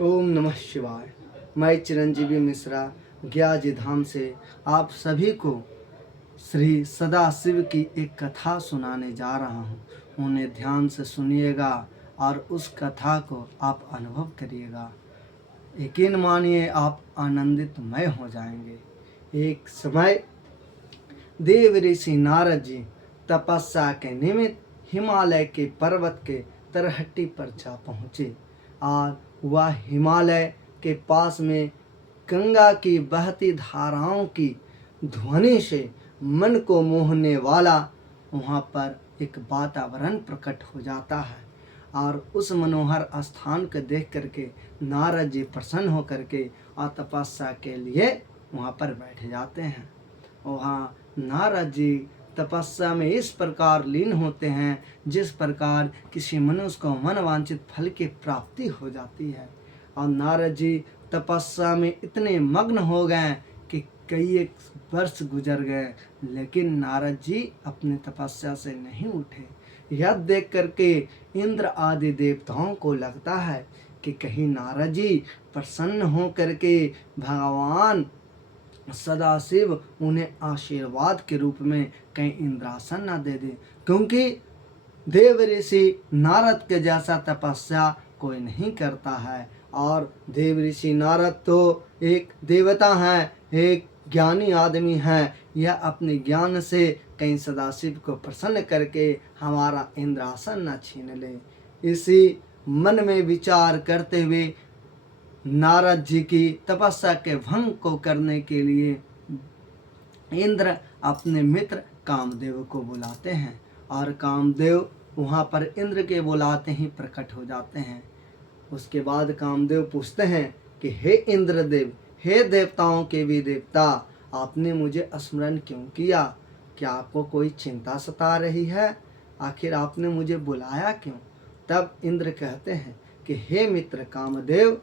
ओम नमः शिवाय। मैं चिरंजीवी मिश्रा ज्ञाजी धाम से आप सभी को श्री सदाशिव की एक कथा सुनाने जा रहा हूँ। उन्हें ध्यान से सुनिएगा और उस कथा को आप अनुभव करिएगा। यकीन मानिए आप आनंदितमय हो जाएंगे। एक समय देव ऋषि नारद जी तपस्या के निमित्त हिमालय के पर्वत के तरहट्टी पर जा पहुँचे और वह हिमालय के पास में गंगा की बहती धाराओं की ध्वनि से मन को मोहने वाला वहाँ पर एक वातावरण प्रकट हो जाता है। और उस मनोहर स्थान को देख करके नारद जी प्रसन्न होकर के और तपस्या के लिए वहाँ पर बैठ जाते हैं। वहाँ नारद जी तपस्या में इस प्रकार लीन होते हैं जिस प्रकार किसी मनुष्य को मनवांछित फल की प्राप्ति हो जाती है। और नारद जी तपस्या में इतने मग्न हो गए कि कई एक वर्ष गुजर गए, लेकिन नारद जी अपने तपस्या से नहीं उठे। यह देख करके इंद्र आदि देवताओं को लगता है कि कहीं नारद जी प्रसन्न हो करके भगवान सदाशिव उन्हें आशीर्वाद के रूप में कहीं इंद्रासन न दे दे, क्योंकि देव ऋषि नारद के जैसा तपस्या कोई नहीं करता है। और देव ऋषि नारद तो एक देवता हैं, एक ज्ञानी आदमी हैं। यह अपने ज्ञान से कहीं सदाशिव को प्रसन्न करके हमारा इंद्रासन न छीन ले। इसी मन में विचार करते हुए नारद जी की तपस्या के भंग को करने के लिए इंद्र अपने मित्र कामदेव को बुलाते हैं और कामदेव वहाँ पर इंद्र के बुलाते ही प्रकट हो जाते हैं। उसके बाद कामदेव पूछते हैं कि हे इंद्रदेव, हे देवताओं के भी देवता, आपने मुझे स्मरण क्यों किया? क्या आपको कोई चिंता सता रही है? आखिर आपने मुझे बुलाया क्यों? तब इंद्र कहते हैं कि हे मित्र कामदेव,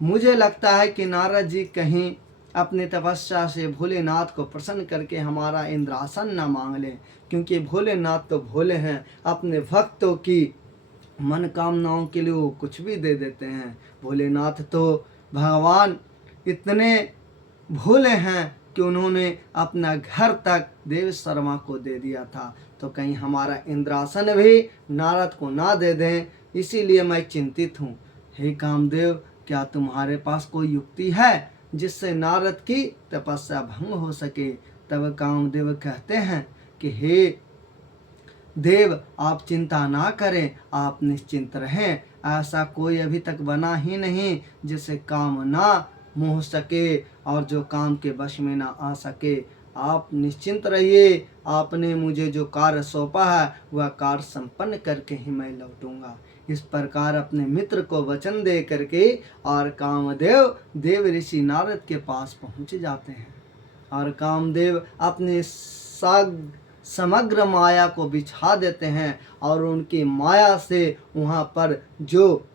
मुझे लगता है कि नारद जी कहीं अपने तपस्या से भोलेनाथ को प्रसन्न करके हमारा इंद्रासन न मांग लें, क्योंकि भोलेनाथ तो भोले हैं, अपने भक्तों की मनोकामनाओं के लिए वो कुछ भी दे देते हैं। भोलेनाथ तो भगवान इतने भोले हैं कि उन्होंने अपना घर तक देव शर्मा को दे दिया था। तो कहीं हमारा इंद्रासन भी नारद को ना दे दें, इसीलिए मैं चिंतित हूँ। हे कामदेव, क्या तुम्हारे पास कोई युक्ति है जिससे नारद की तपस्या भंग हो सके? तब कामदेव कहते हैं कि हे देव, आप चिंता ना करें, आप निश्चिंत रहें। ऐसा कोई अभी तक बना ही नहीं जिसे काम ना मोह सके और जो काम के वश में ना आ सके। आप निश्चिंत रहिए, आपने मुझे जो कार्य सौंपा है वह कार्य संपन्न करके ही मैं लौटूंगा। इस प्रकार अपने मित्र को वचन दे करके और कामदेव देव ऋषि नारद के पास पहुंच जाते हैं। और कामदेव अपने समग्र माया को बिछा देते हैं और उनकी माया से वहाँ पर जो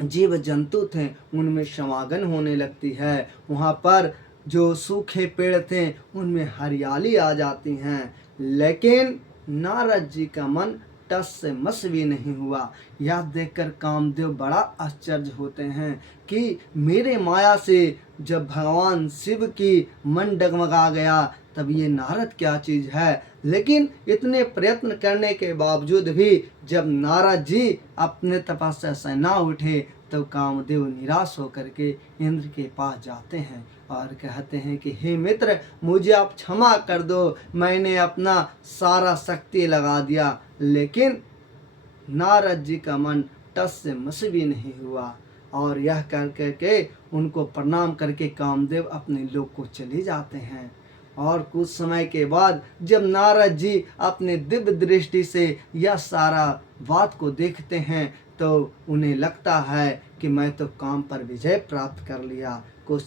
जीव जंतु थे उनमें समागम होने लगती है। वहाँ पर जो सूखे पेड़ थे उनमें हरियाली आ जाती हैं। लेकिन नारद जी का मन टस से मस भी नहीं हुआ। यह देखकर कामदेव बड़ा आश्चर्य होते हैं कि मेरे माया से जब भगवान शिव की मन डगमगा गया तब ये नारद क्या चीज़ है। लेकिन इतने प्रयत्न करने के बावजूद भी जब नारद जी अपने तपस्या से ना उठे तो कामदेव निराश होकर के इंद्र के पास जाते हैं और कहते हैं कि हे मित्र, मुझे आप क्षमा कर दो, मैंने अपना सारा शक्ति लगा दिया, लेकिन नारद जी का मन टस से मस भी नहीं हुआ। और यह कर करके उनको प्रणाम करके कामदेव अपने लोक को चले जाते हैं। और कुछ समय के बाद जब नारद जी अपने दिव्य दृष्टि से यह सारा बात को देखते हैं तो उन्हें लगता है कि मैं तो काम पर विजय प्राप्त कर लिया। कुछ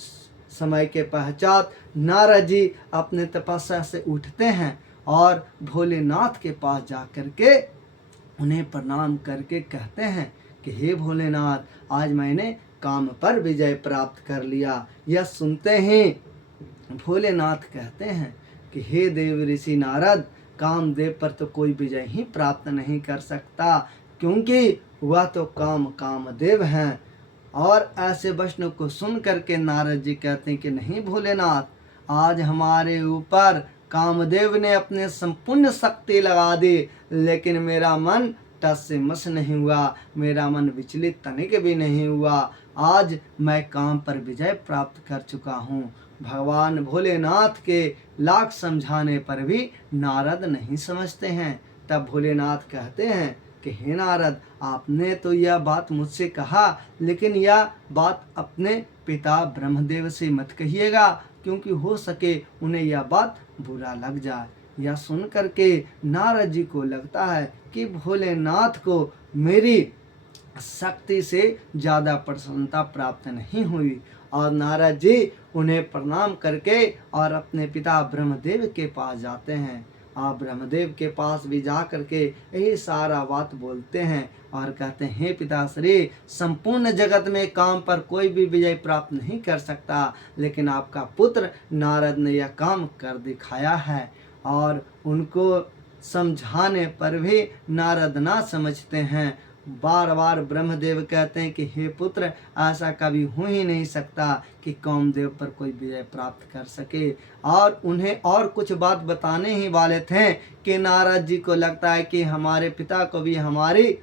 समय के पश्चात नारद जी अपने तपस्या से उठते हैं और भोलेनाथ के पास जा कर के उन्हें प्रणाम करके कहते हैं कि हे भोलेनाथ, आज मैंने काम पर विजय प्राप्त कर लिया। यह सुनते ही भोलेनाथ कहते हैं कि हे देव ऋषि नारद, कामदेव पर तो कोई विजय ही प्राप्त नहीं कर सकता, क्योंकि वह तो कामदेव हैं और ऐसे वचनों को सुन करके नारद जी कहते हैं कि नहीं भोलेनाथ, आज हमारे ऊपर कामदेव ने अपने संपूर्ण शक्ति लगा दी, लेकिन मेरा मन टस से मस नहीं हुआ, मेरा मन विचलित तनिक भी नहीं हुआ। आज मैं काम पर विजय प्राप्त कर चुका हूँ। भगवान भोलेनाथ के लाख समझाने पर भी नारद नहीं समझते हैं। तब भोलेनाथ कहते हैं कि हे नारद, आपने तो यह बात मुझसे कहा, लेकिन यह बात अपने पिता ब्रह्मदेव से मत कहिएगा, क्योंकि हो सके उन्हें यह बात बुरा लग जाए। यह सुन करके नारद जी को लगता है कि भोलेनाथ को मेरी शक्ति से ज़्यादा प्रसन्नता प्राप्त नहीं हुई। और नारद जी उन्हें प्रणाम करके और अपने पिता ब्रह्मदेव के पास जाते हैं। आप ब्रह्मदेव के पास भी जा करके यही सारा बात बोलते हैं और कहते हैं, हे पिताश्री, संपूर्ण जगत में काम पर कोई भी विजय प्राप्त नहीं कर सकता, लेकिन आपका पुत्र नारद ने यह काम कर दिखाया है। और उनको समझाने पर भी नारद ना समझते हैं। बार बार ब्रह्मदेव कहते हैं कि हे पुत्र, ऐसा कभी हो ही नहीं सकता कि कामदेव पर कोई विजय प्राप्त कर सके। और उन्हें और कुछ बात बताने ही वाले थे कि नारद जी को लगता है कि हमारे पिता को भी हमारी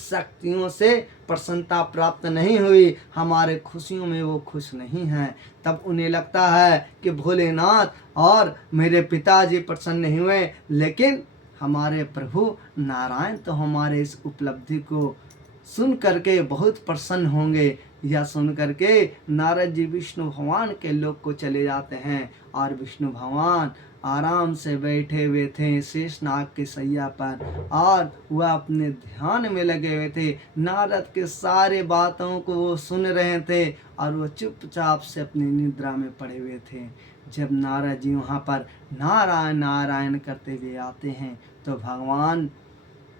शक्तियों से प्रसन्नता प्राप्त नहीं हुई, हमारे खुशियों में वो खुश नहीं हैं। तब उन्हें लगता है कि भोलेनाथ और मेरे पिताजी प्रसन्न नहीं हुए, लेकिन हमारे प्रभु नारायण तो हमारे इस उपलब्धि को सुन करके बहुत प्रसन्न होंगे। यह सुन करके नारद जी विष्णु भगवान के लोक को चले जाते हैं। और विष्णु भगवान आराम से बैठे हुए थे शेषनाग की सैया पर, और वह अपने ध्यान में लगे हुए थे। नारद के सारे बातों को वो सुन रहे थे और वो चुपचाप से अपनी निद्रा में पड़े हुए थे। जब नारद जी वहाँ पर नारायण नारायण करते हुए आते हैं तो भगवान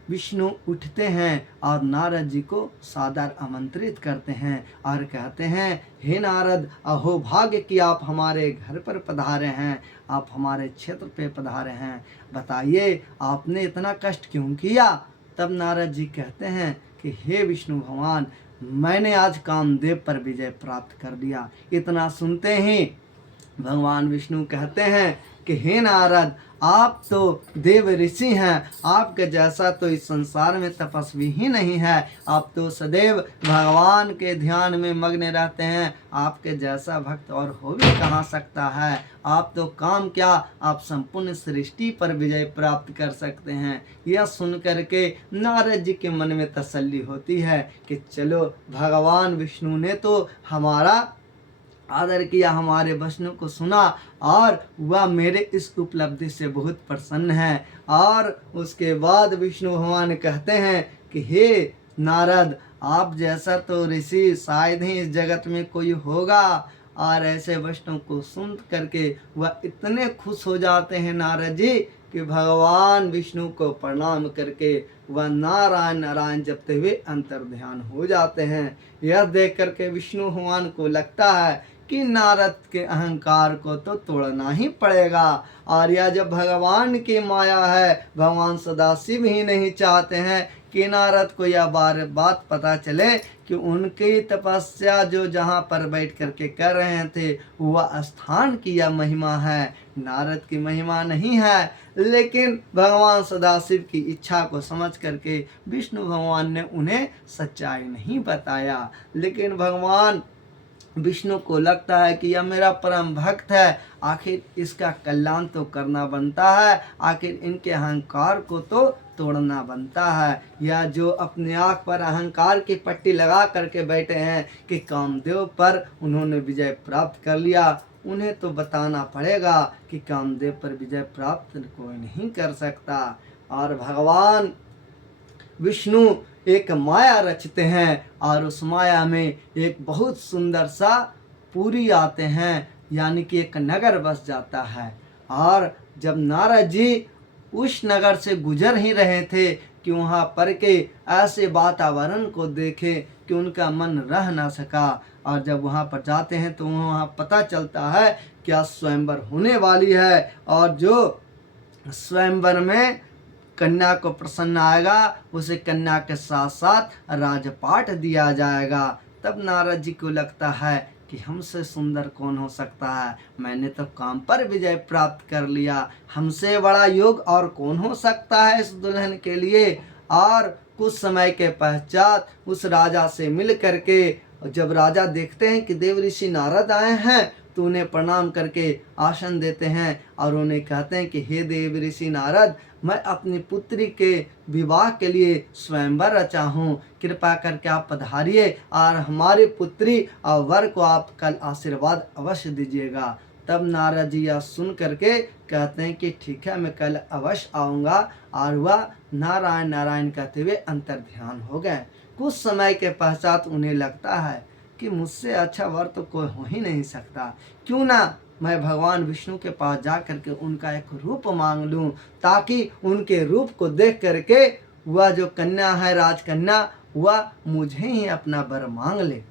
विष्णु उठते हैं और नारद जी को सादर आमंत्रित करते हैं और कहते हैं, हे नारद, अहो भाग्य कि आप हमारे घर पर पधारे हैं, आप हमारे क्षेत्र पे पधारे हैं, बताइए आपने इतना कष्ट क्यों किया। तब नारद जी कहते हैं कि हे विष्णु भगवान, मैंने आज कामदेव पर विजय प्राप्त कर लिया। इतना सुनते ही भगवान विष्णु कहते हैं कि हे नारद, आप तो देव ऋषि हैं, आपके जैसा तो इस संसार में तपस्वी ही नहीं है। आप तो सदैव भगवान के ध्यान में मग्न रहते हैं, आपके जैसा भक्त और हो भी कहाँ सकता है। आप तो काम क्या, आप संपूर्ण सृष्टि पर विजय प्राप्त कर सकते हैं। यह सुन करके नारद जी के मन में तसल्ली होती है कि चलो, भगवान विष्णु ने तो हमारा आदर किया, हमारे वचनों को सुना और वह मेरे इस उपलब्धि से बहुत प्रसन्न है। और उसके बाद विष्णु भगवान कहते हैं कि हे नारद, आप जैसा तो ऋषि शायद ही इस जगत में कोई होगा। और ऐसे वचनों को सुन करके वह इतने खुश हो जाते हैं नारद जी कि भगवान विष्णु को प्रणाम करके वह नारायण नारायण जपते हुए अंतर ध्यान हो जाते हैं। यह देख करके विष्णु भगवान को लगता है कि नारद के अहंकार को तो तोड़ना ही पड़ेगा। और यह जब भगवान की माया है, भगवान सदाशिव ही नहीं चाहते हैं कि नारद को यह बात पता चले कि उनकी तपस्या जो जहाँ पर बैठ करके कर रहे थे वह स्थान की यह महिमा है, नारद की महिमा नहीं है। लेकिन भगवान सदाशिव की इच्छा को समझ करके विष्णु भगवान ने उन्हें सच्चाई नहीं बताया। लेकिन भगवान विष्णु को लगता है कि यह मेरा परम भक्त है, आखिर इसका कल्याण तो करना बनता है, आखिर इनके अहंकार को तो तोड़ना बनता है। यह जो अपने आँख पर अहंकार की पट्टी लगा करके बैठे हैं कि कामदेव पर उन्होंने विजय प्राप्त कर लिया, उन्हें तो बताना पड़ेगा कि कामदेव पर विजय प्राप्त कोई नहीं कर सकता। और भगवान विष्णु एक माया रचते हैं और उस माया में एक बहुत सुंदर सा पुरी आते हैं, यानी कि एक नगर बस जाता है। और जब नारद जी उस नगर से गुजर ही रहे थे कि वहाँ पर के ऐसे वातावरण को देखे कि उनका मन रह ना सका। और जब वहाँ पर जाते हैं तो वहाँ पता चलता है क्या स्वयंवर होने वाली है, और जो स्वयंवर में कन्या को प्रसन्न आएगा उसे कन्या के साथ साथ राजपाट दिया जाएगा। तब नारद जी को लगता है कि हमसे सुंदर कौन हो सकता है, मैंने तो काम पर विजय प्राप्त कर लिया, हमसे बड़ा योग और कौन हो सकता है इस दुल्हन के लिए। और कुछ समय के पश्चात उस राजा से मिल करके जब राजा देखते हैं कि देव ऋषि नारद आए हैं, तो उन्हें प्रणाम करके आसन देते हैं और उन्हें कहते हैं कि हे देव ऋषि नारद, मैं अपनी पुत्री के विवाह के लिए स्वयंवर रचा हूँ, कृपा करके आप पधारिए और हमारी पुत्री और वर को आप कल आशीर्वाद अवश्य दीजिएगा। तब नारद जी यह सुन करके कहते हैं कि ठीक है, मैं कल अवश्य आऊँगा। और वह नारायण नारायण कहते हुए अंतर ध्यान हो गए। कुछ समय के पश्चात उन्हें लगता है कि मुझसे अच्छा वर तो कोई हो ही नहीं सकता, क्यों ना मैं भगवान विष्णु के पास जा करके उनका एक रूप मांग लूं, ताकि उनके रूप को देख करके वह जो कन्या है, राजकन्या, वह मुझे ही अपना वर मांग ले।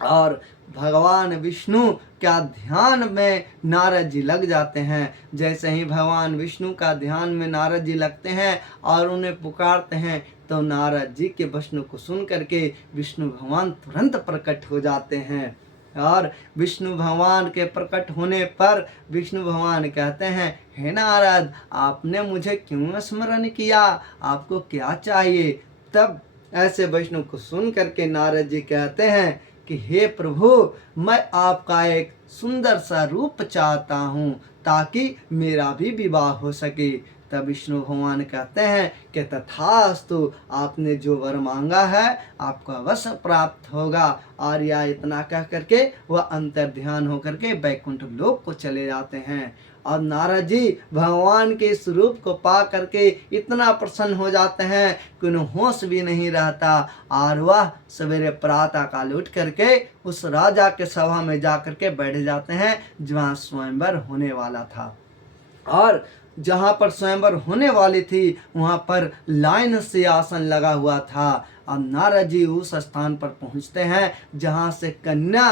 और भगवान विष्णु क्या ध्यान में नारद जी लग जाते हैं। जैसे ही भगवान विष्णु का ध्यान में नारद जी लगते हैं और उन्हें पुकारते हैं, तो नारद जी के वचनों को सुन करके विष्णु भगवान तुरंत प्रकट हो जाते हैं। और विष्णु भगवान के प्रकट होने पर विष्णु भगवान कहते हैं, हे नारद, आपने मुझे क्यों स्मरण किया, आपको क्या चाहिए। तब ऐसे वैष्णव को सुन करके नारद जी कहते हैं कि हे प्रभु, मैं आपका एक सुंदर सा रूप चाहता हूँ, ताकि मेरा भी विवाह हो सके। तब विष्णु भगवान कहते हैं कि तथास्तु, आपने जो वर मांगा है आपको अवश्य प्राप्त होगा। और या इतना कह करके वह अंतर ध्यान होकर के वैकुंठ लोक को चले जाते हैं। और नारद जी भगवान के इस रूप को पा करके इतना प्रसन्न हो जाते हैं कि उन्हें होश भी नहीं रहता। और वह सवेरे प्रातः काल उठ करके उस राजा के सभा में जा करके बैठ जाते हैं जहाँ स्वयंवर होने वाला था। और जहाँ पर स्वयंवर होने वाली थी वहाँ पर लाइन से आसन लगा हुआ था। अब नारद जी उस स्थान पर पहुँचते हैं जहाँ से कन्या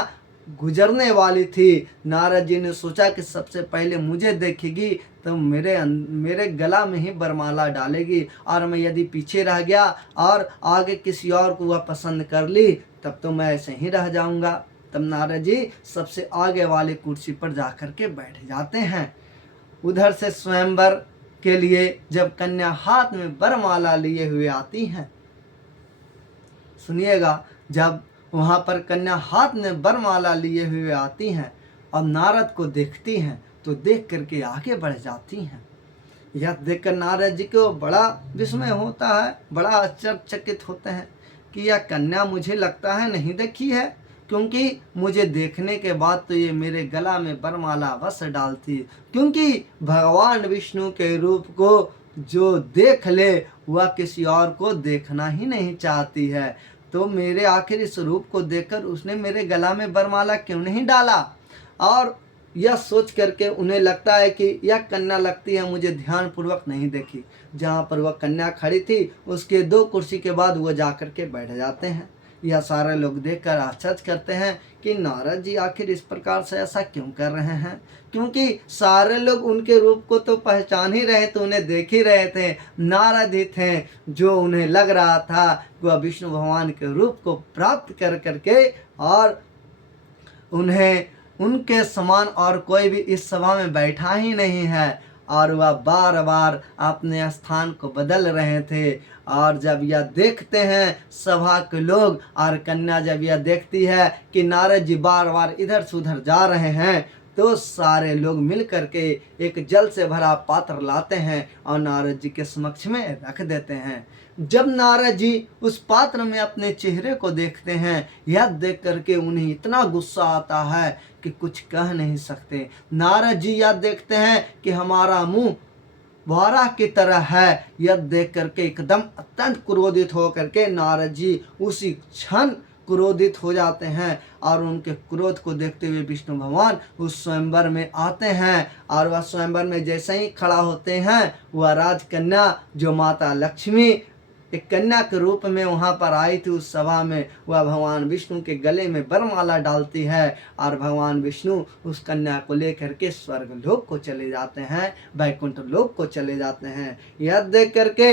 गुजरने वाली थी। नारद जी ने सोचा कि सबसे पहले मुझे देखेगी तो मेरे गला में ही वरमाला डालेगी, और मैं यदि पीछे रह गया और आगे किसी और को वह पसंद कर ली तब तो मैं ऐसे ही रह जाऊंगा। तब नारद जी सबसे आगे वाली कुर्सी पर जाकर के बैठ जाते हैं। उधर से स्वयंवर के लिए जब कन्या हाथ में वरमाला लिए हुए आती हैं, सुनिएगा, जब वहाँ पर कन्या हाथ में वरमाला लिए हुए आती हैं और नारद को देखती हैं तो देख करके आगे बढ़ जाती हैं। यह देखकर नारद जी को बड़ा विस्मय होता है, बड़ा आश्चर्यचकित होते हैं कि यह कन्या मुझे लगता है नहीं देखी है, क्योंकि मुझे देखने के बाद तो ये मेरे गला में वरमाला अवश्य डालती, क्योंकि भगवान विष्णु के रूप को जो देख ले वह किसी और को देखना ही नहीं चाहती है। तो मेरे आखिर इस रूप को देखकर उसने मेरे गला में वरमाला क्यों नहीं डाला। और यह सोच करके उन्हें लगता है कि यह कन्या लगती है मुझे ध्यानपूर्वक नहीं देखी। जहाँ पर वह कन्या खड़ी थी उसके 2 कुर्सी के बाद वह जा कर के बैठ जाते हैं। यह सारे लोग देखकर आश्चर्य करते हैं कि नारद जी आखिर इस प्रकार से ऐसा क्यों कर रहे हैं, क्योंकि सारे लोग उनके रूप को तो पहचान ही रहे थे, उन्हें देख ही रहे थे। नारद ही थे जो उन्हें लग रहा था वह विष्णु भगवान के रूप को प्राप्त कर करके, और उन्हें उनके समान और कोई भी इस सभा में बैठा ही नहीं है। और वह बार बार अपने स्थान को बदल रहे थे। और जब यह देखते हैं सभा के लोग और कन्या जब यह देखती है कि नारद जी बार बार इधर से उधर जा रहे हैं, तो सारे लोग मिल करके एक जल से भरा पात्र लाते हैं और नारद जी के समक्ष में रख देते हैं। जब नारद जी उस पात्र में अपने चेहरे को देखते हैं, यह देख करके उन्हें इतना गुस्सा आता है कि कुछ कह नहीं सकते। नारद जी यह देखते हैं कि हमारा मुंह वारा की तरह है, यह देख करके एकदम अत्यंत क्रोधित हो करके नारद जी उसी क्षण क्रोधित हो जाते हैं। और उनके क्रोध को देखते हुए विष्णु भगवान उस स्वयंवर में आते हैं। और वह स्वयंवर में जैसे ही खड़ा होते हैं, वह राजकन्या जो माता लक्ष्मी एक कन्या के रूप में वहाँ पर आई थी उस सभा में, वह भगवान विष्णु के गले में वरमाला डालती है। और भगवान विष्णु उस कन्या को लेकर के स्वर्ग लोक को चले जाते हैं, वैकुंठ लोक को चले जाते हैं। यह देख करके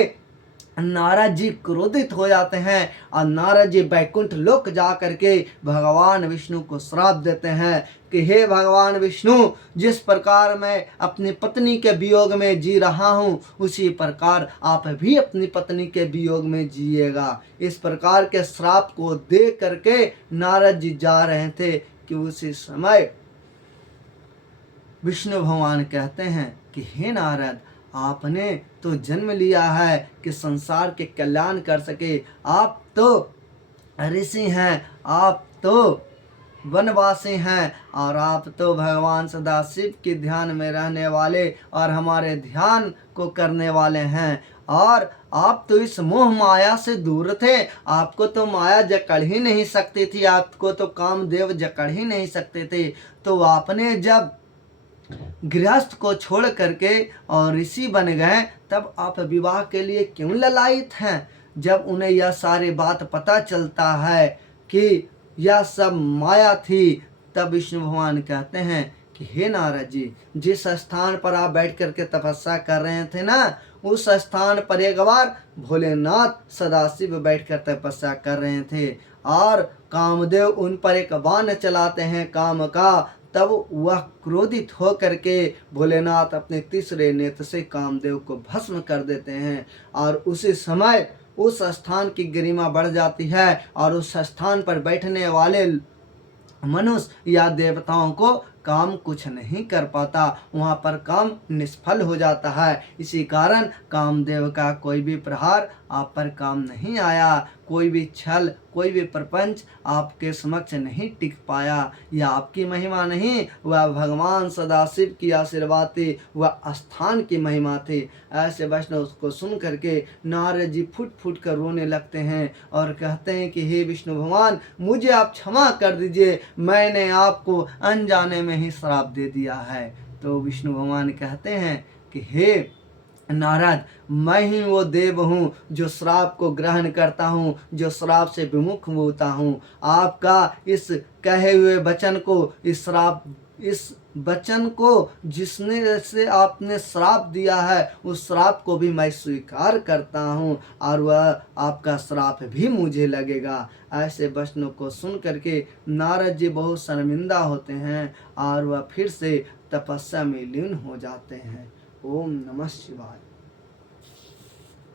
नारद जी क्रोधित हो जाते हैं और नारद जी बैकुंठ लोक जा करके भगवान विष्णु को श्राप देते हैं कि हे भगवान विष्णु, जिस प्रकार मैं अपनी पत्नी के वियोग में जी रहा हूँ उसी प्रकार आप भी अपनी पत्नी के वियोग में जिएगा। इस प्रकार के श्राप को दे करके नारद जी जा रहे थे कि उसी समय विष्णु भगवान कहते हैं कि हे नारद, आपने तो जन्म लिया है कि संसार के कल्याण कर सके। आप तो ऋषि हैं, आप तो वनवासी हैं और आप तो भगवान सदाशिव के ध्यान में रहने वाले और हमारे ध्यान को करने वाले हैं। और आप तो इस मोह माया से दूर थे, आपको तो माया जकड़ ही नहीं सकती थी, आपको तो कामदेव जकड़ ही नहीं सकते थे। तो आपने जब गृहस्थ को छोड़ करके और ऋषि बन गए तब आप विवाह के लिए क्यों ललायित हैं? जब उन्हें यह सारी बात पता चलता है कि यह सब माया थी, तब विष्णु भगवान कहते हैं कि हे नारद जी, जिस स्थान पर आप बैठ करके तपस्या कर रहे थे ना, उस स्थान पर एक बार भोलेनाथ सदाशिव बैठकर तपस्या कर रहे थे और कामदेव उन पर एक बाण चलाते हैं काम का। तब वह क्रोधित हो करके भोलेनाथ अपने तीसरे नेत्र से कामदेव को भस्म कर देते हैं और उसी समय उस स्थान की गरिमा बढ़ जाती है और उस स्थान पर बैठने वाले मनुष्य या देवताओं को काम कुछ नहीं कर पाता, वहाँ पर काम निष्फल हो जाता है। इसी कारण कामदेव का कोई भी प्रहार आप पर काम नहीं आया, कोई भी छल, कोई भी प्रपंच आपके समक्ष नहीं टिक पाया। यह आपकी महिमा नहीं, वह भगवान सदाशिव की आशीर्वाद थी, वह स्थान की महिमा थी। ऐसे वैष्णव को सुन करके नारद जी फुट फुट कर रोने लगते हैं और कहते हैं कि हे विष्णु भगवान, मुझे आप क्षमा कर दीजिए, मैंने आपको अनजाने में ही श्राप दे दिया है। तो विष्णु भगवान कहते हैं कि हे नारद, मैं ही वो देव हूँ जो श्राप को ग्रहण करता हूँ, जो श्राप से विमुख होता हूँ। आपका इस कहे हुए वचन को, इस वचन को जिसने से आपने श्राप दिया है, उस श्राप को भी मैं स्वीकार करता हूँ और वह आपका श्राप भी मुझे लगेगा। ऐसे वचनों को सुन करके नारद जी बहुत शर्मिंदा होते हैं और वह फिर से तपस्या में लीन हो जाते हैं। ओम नमः शिवाय।